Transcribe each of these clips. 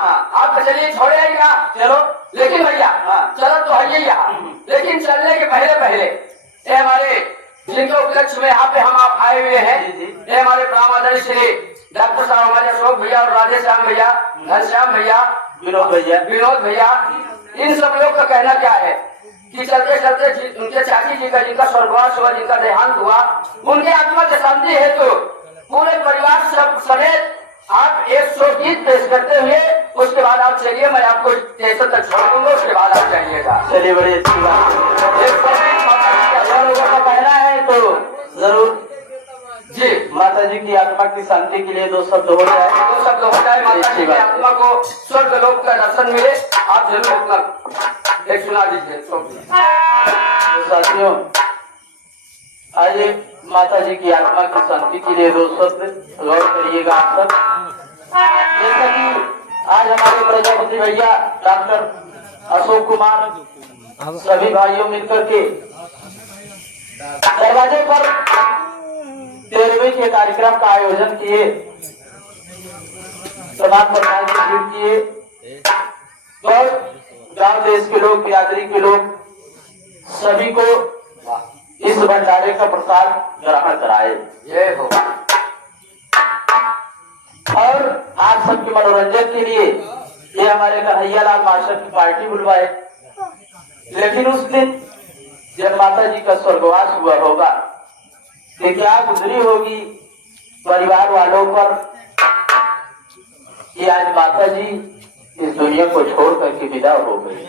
आप तो चलिए छोड़े आएगा चलो। लेकिन भैया चलो तो है यहाँ, लेकिन चलने के पहले पहले ये हमारे जिनके उपलक्ष्य में यहाँ पे हम आप आए हुए हैं, ये हमारे प्रामादर श्री डॉक्टर साहब हमारे अशोक भैया और राधे श्याम भैया, घनश्याम भैया, विनोद भैया, इन सब लोग का कहना क्या है कि चलते चलते उनके चाची जी का जिनका स्वर्गवास हुआ, जिनका देहांत हुआ, उनके आत्मा की शांति है तो पूरे परिवार सब समेत आप 100 गीत पेश करते हुए उसके बाद आप चलिए, मैं आपको स्टेशन तक छोड़ दूंगा, उसके बाद आप जाइएगा। चलिए, बड़ी अच्छी बात है। लोगों का कहना है तो जरूर जी माता जी की आत्मा की शांति के लिए 2 शब्द हो जाए, माता जी की आत्मा को स्वर्ग लोक का दर्शन मिले, आप जरूर अपना एक सुना दीजिए। साथियों, आज माता जी की आत्मा की शांति के लिए 2 शब्द गौर करिएगा आप सब। जैसा कि आज हमारे प्रजापति भैया डॉक्टर अशोक कुमार सभी भाइयों मिलकर के दरवाजे पर 13वीं के कार्यक्रम का आयोजन किए, तमाम प्रकार की भीड़ किए और गांव देश के लोग, बिरादरी के लोग सभी को इस भंडारे का प्रसाद ग्रहण कराए। ये हो और आप सबके मनोरंजन के लिए ये हमारे कन्हैयालाल मास्टर की पार्टी बुलवाए, लेकिन उस दिन जब माता जी का स्वर्गवास हुआ होगा तो क्या गुजरी होगी परिवार वालों पर कि आज माता जी इस दुनिया को छोड़ करके विदा हो गई।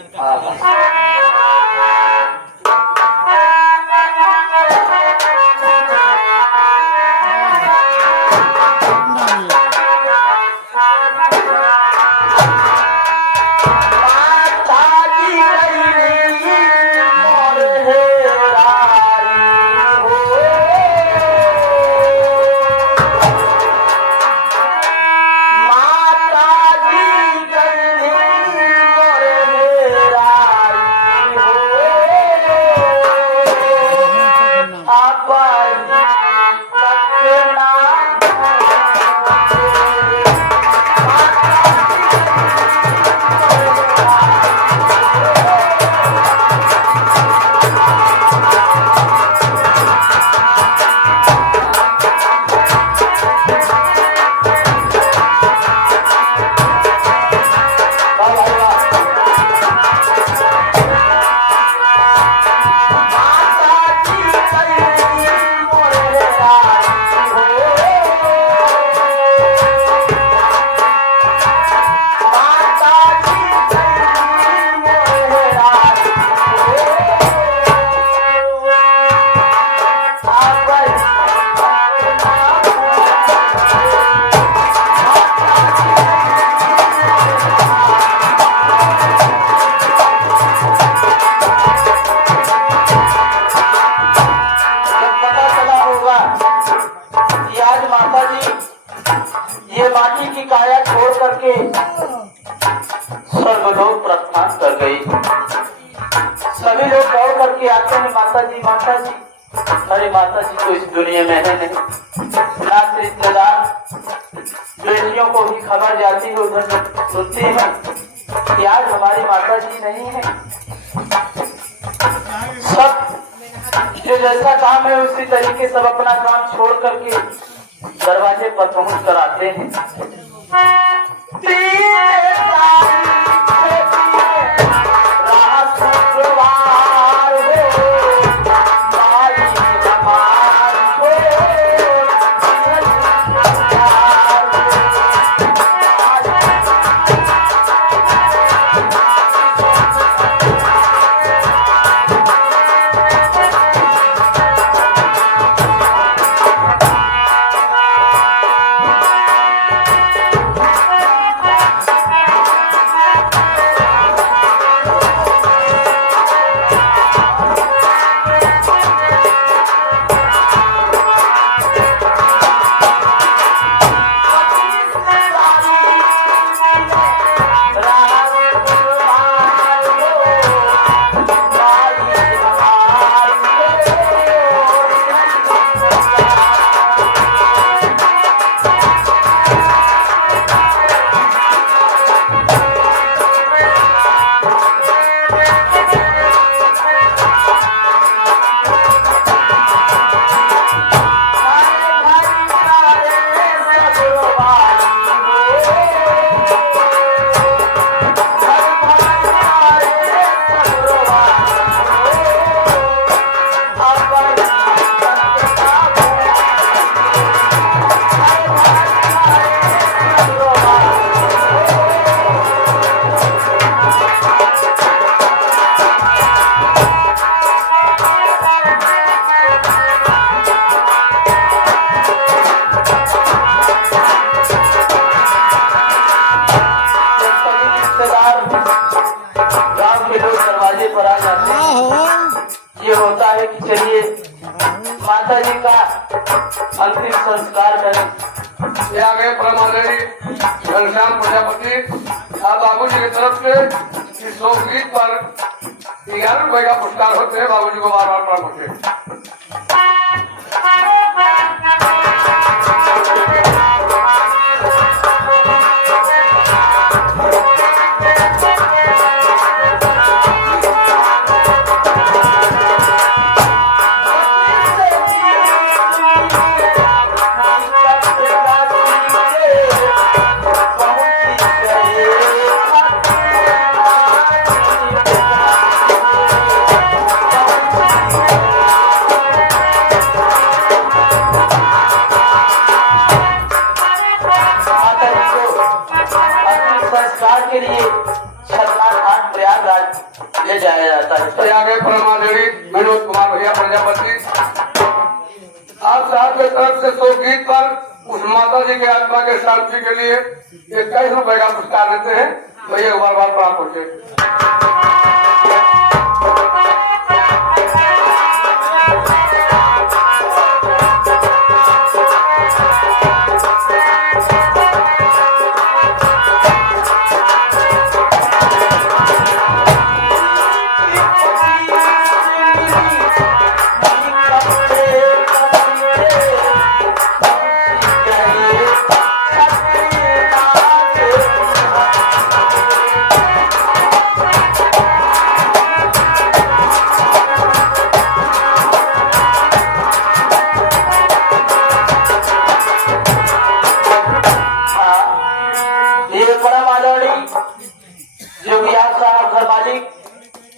स्वर्गलोक प्रस्थान कर गई। सभी लोग दौड़ करके आते हैं, माता जी माता जी। अरे माता जी तो इस दुनिया में है नहीं, नात रिश्तेदार बेटियों को भी खबर जाती है, उधर सुनती है कि आज हमारी माता जी नहीं है। सब जो जैसा काम है उसी तरीके सब अपना काम छोड़ करके दरवाजे पर पहुंच कर आते हैं। दरवाजे पर आ जाते हैं। ये होता है कि चलिए माता जी का अंतिम संस्कार करें। ये आ गए परमादरणीय घनश्याम प्रजापति आप बाबूजी की तरफ से इस लोकगीत पर 11 रुपए का पुरस्कार होते हैं। बाबूजी को बार बार प्रणाम होते हैं। संस्कार के लिए छलना घाट प्रयागराज ले जाया जाता है। ये आ गए परमादरणीय विनोद कुमार भैया प्रजापति आप साहब की तरफ से लोकगीत पर उस माता जी की आत्मा के शांति के लिए 21 रुपए का पुरस्कार देते हैं। भैया बार बार प्रणाम होते हैं।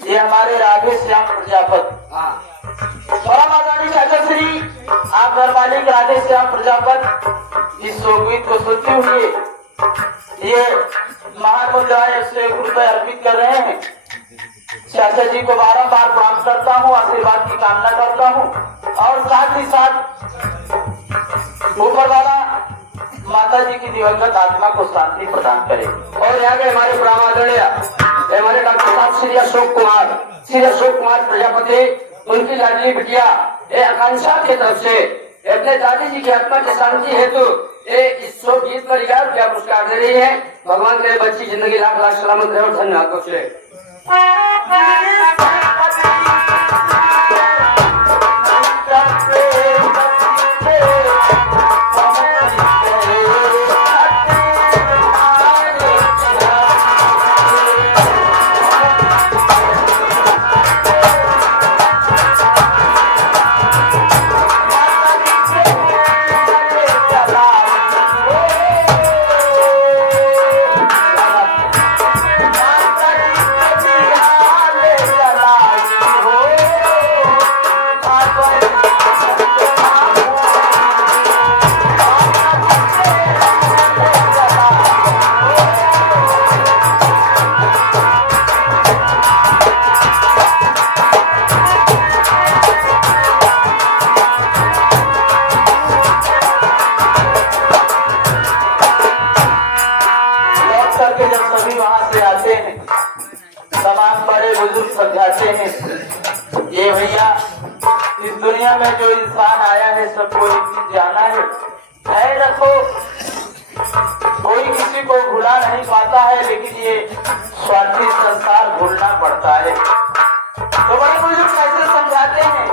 ये हमारे राधे श्याम प्रजापत परमादानी चाचा श्री आप घर मालिक राधे श्याम प्रजापत इस लोकगीत को सुनते हुए ये महान मुद्राएं से गुरुदय अर्पित कर रहे हैं। चाचा जी को बारंबार प्रणाम करता हूँ, आशीर्वाद की कामना करता हूँ और साथ ही साथ ऊपर वाला माता जी की दिवंगत आत्मा को शांति प्रदान करे। और यहाँ के हमारे ब्राह्मणीय हमारे डॉक्टर साहब श्री अशोक कुमार प्रजापति उनकी लाडली बिटिया आकांक्षा की तरफ से अपने दादी जी की आत्मा की शांति हेतु इस शोक गीत पर 11 रुपया पुरस्कार दे रही है। भगवान करे बच्ची जिंदगी लाख लाख सलामत रहे और धन्य हाथों से। तमाम बड़े बुजुर्ग समझाते हैं ये भैया इस दुनिया में जो इंसान आया है सबको एक चीज जाना है रखो। कोई किसी को भुला नहीं पाता है लेकिन ये स्वार्थी संसार भूलना पड़ता है। तो बड़े बुजुर्ग कैसे समझाते हैं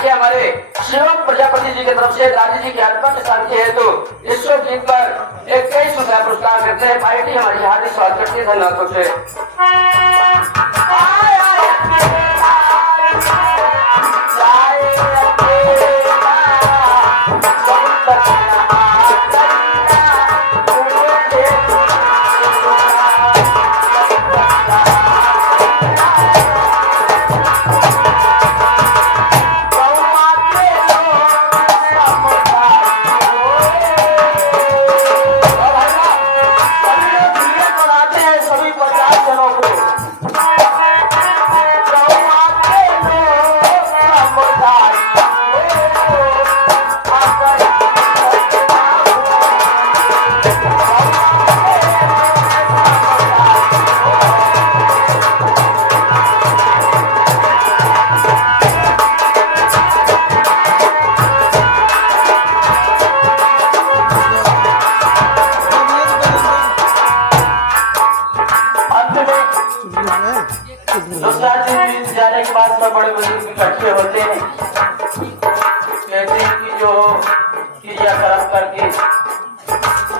देखिए हमारे शिवम प्रजापति जी की तरफ से दादी जी की आत्मा के शांति है तो इस शुभ दिन पर 21 रुपया पुरस्कार करते हैं। पार्टी हमारी हार्दिक स्वागत करती है धन्यवादों से। सभी 50 जनों को दूसरा दिन बीत जाने के बाद सब बड़े बुजुर्ग इकट्ठे होते हैं, कहते हैं कि जो क्रियाक्रम करके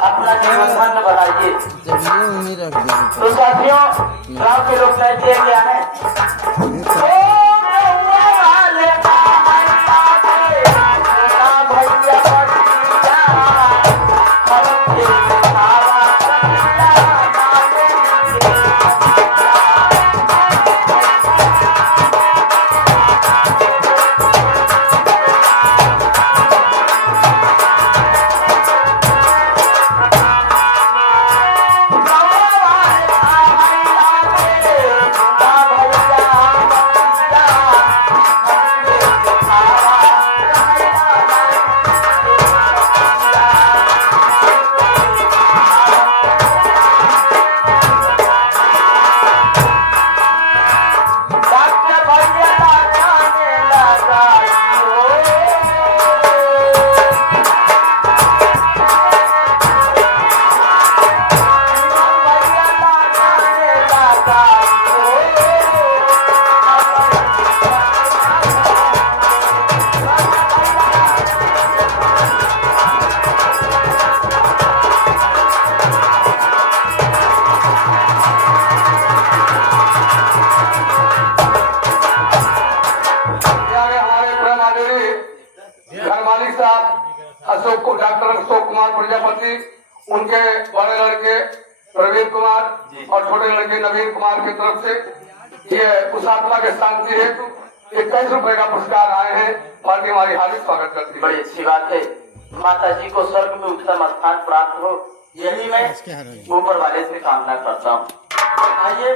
अपना जीवन धन्य बनाइए। तो साथियों गाँव के लोग कहते हैं क्या है डॉक्टर अशोक कुमार प्रजापति, उनके बड़े लड़के प्रवीण कुमार और छोटे लड़के नवीन कुमार की तरफ से ये उस आत्मा के शांति हेतु 21 रुपए का पुरस्कार आए हैं। पार्टी हमारी हार्दिक स्वागत करती है। बड़ी अच्छी बात है, माता जी को स्वर्ग में उत्तम स्थान प्राप्त हो, यही मैं ऊपर वाले से कामना करता हूँ। आइए